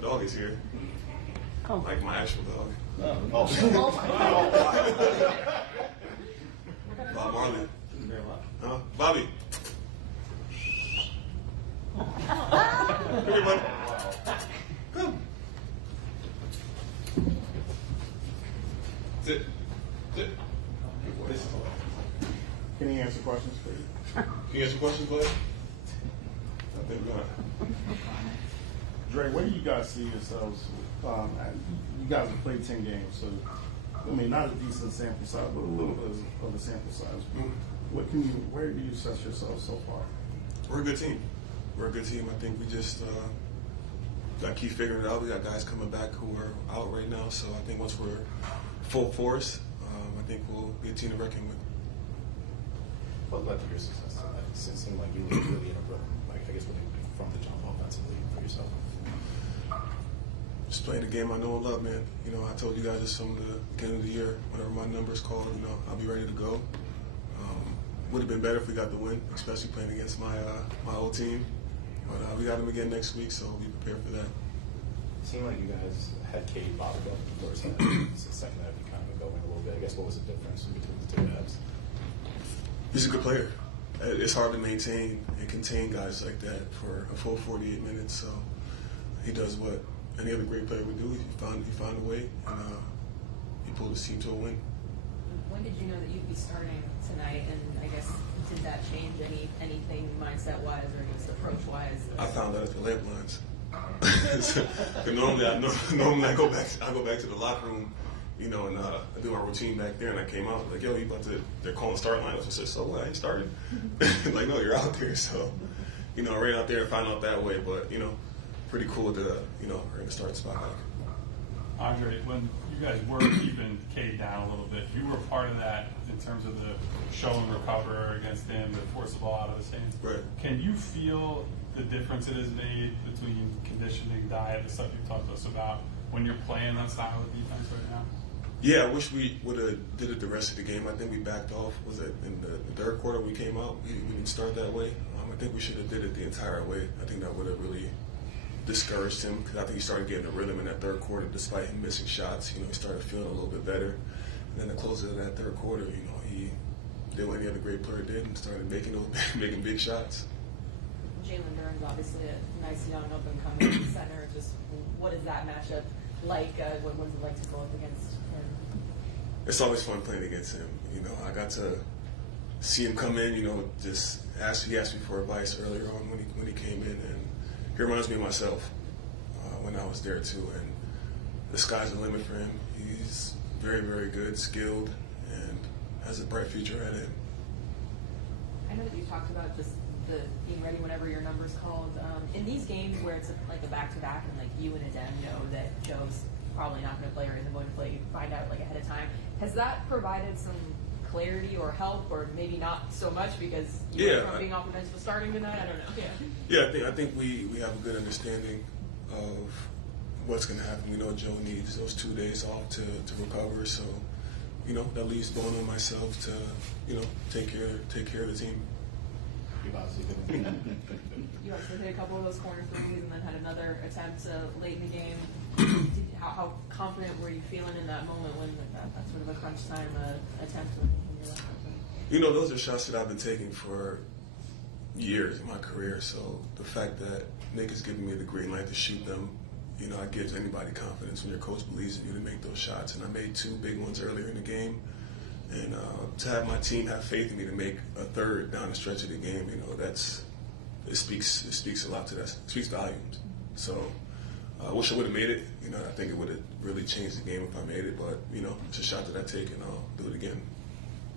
dog is here. Like my actual dog. Oh my God. Bob Marley. Bobby. Come here, buddy. Come. Sit. Sit. Good boy. Can he answer questions for you? Can you answer questions, bud? I think not. Dre, where do you guys see yourselves? You guys have played 10 games, so I mean, not a decent sample size, but a little bit of a sample size. Where do you set yourselves so far? We're a good team. We're a good team. I think we just got to keep figuring it out. We got guys coming back who are out right now, so I think once we're full force, I think we'll be a team to reckon with. What led to your success tonight? It seemed like you were really in a rhythm, like I guess really from the jump offensively for yourself. Just playing the game I know and love, man. You know, I told you guys this from the beginning of the year. Whenever my numbers call, you know, I'll be ready to go. Would have been better if we got the win, especially playing against my old team. But we got them again next week, so we'll be prepared for that. It seemed like you guys had Cade bottled up in the first half. The second half, you kind of going a little bit. I guess what was the difference between the two halves? He's a good player. It's hard to maintain and contain guys like that for a full 48 minutes. So he does what any other great player would do. He found a way, and he pulled his team to a win. When did you know that you'd be starting tonight? And I guess did that change anything mindset-wise or just approach-wise? I found out at the lamp lines. normally I go back to the locker room, you know, and I do my routine back there, and I came out like, yo, they're calling start lineups. I said, so what? I ain't started. Like, no, you're out there. So, you know, I ran out there and found out that way. But, you know, pretty cool to, you know, earn the starting spot back. Andre, when you guys were keeping Cade down a little bit, you were part of that in terms of the show and recover against him, to force the ball out of his hands. Right. Can you feel the difference it has made between conditioning, diet, the stuff you talked to us about, when you're playing that style of defense right now? Yeah, I wish we would have did it the rest of the game. I think we backed off. Was it in the third quarter we came out? We didn't start that way. I think we should have did it the entire way. I think that would have really discouraged him, because I think he started getting a rhythm in that third quarter despite him missing shots. You know, he started feeling a little bit better. And then the close of that third quarter, you know, he did what any other great player did and started making big shots. Jalen Duren's obviously a nice young up-and-coming center. Just what is that matchup like? What is it like to go up against him? It's always fun playing against him. You know, I got to see him come in, you know, he asked me for advice earlier on when he came in, and he reminds me of myself when I was there too. And the sky's the limit for him. He's very, very good, skilled, and has a bright future ahead of him. I know that you talked about just being ready whenever your number's called. In these games where it's like a back-to-back and like you and Adem know that Joe's probably not going to play or isn't going to play, you find out like ahead of time. Has that provided some clarity or help, or maybe not so much because you're from being off the bench to starting tonight? I don't know. Yeah, I think we have a good understanding of what's going to happen. We know Joe needs those 2 days off to recover, so you know that leaves Bono and myself to, you know, take care of the team. You obviously You actually hit a couple of those corner threes and then had another attempt late in the game. How confident were you feeling in that moment when that sort of a crunch time attempt when you left? You know, those are shots that I've been taking for years in my career. So the fact that Nick is giving me the green light to shoot them, you know, it gives anybody confidence when your coach believes in you to make those shots. And I made 2 big ones earlier in the game. And to have my team have faith in me to make a third down the stretch of the game, you know, it speaks a lot to that. It speaks volumes. So I wish I would have made it. You know, I think it would have really changed the game if I made it. But, you know, it's a shot that I take, and I'll do it again.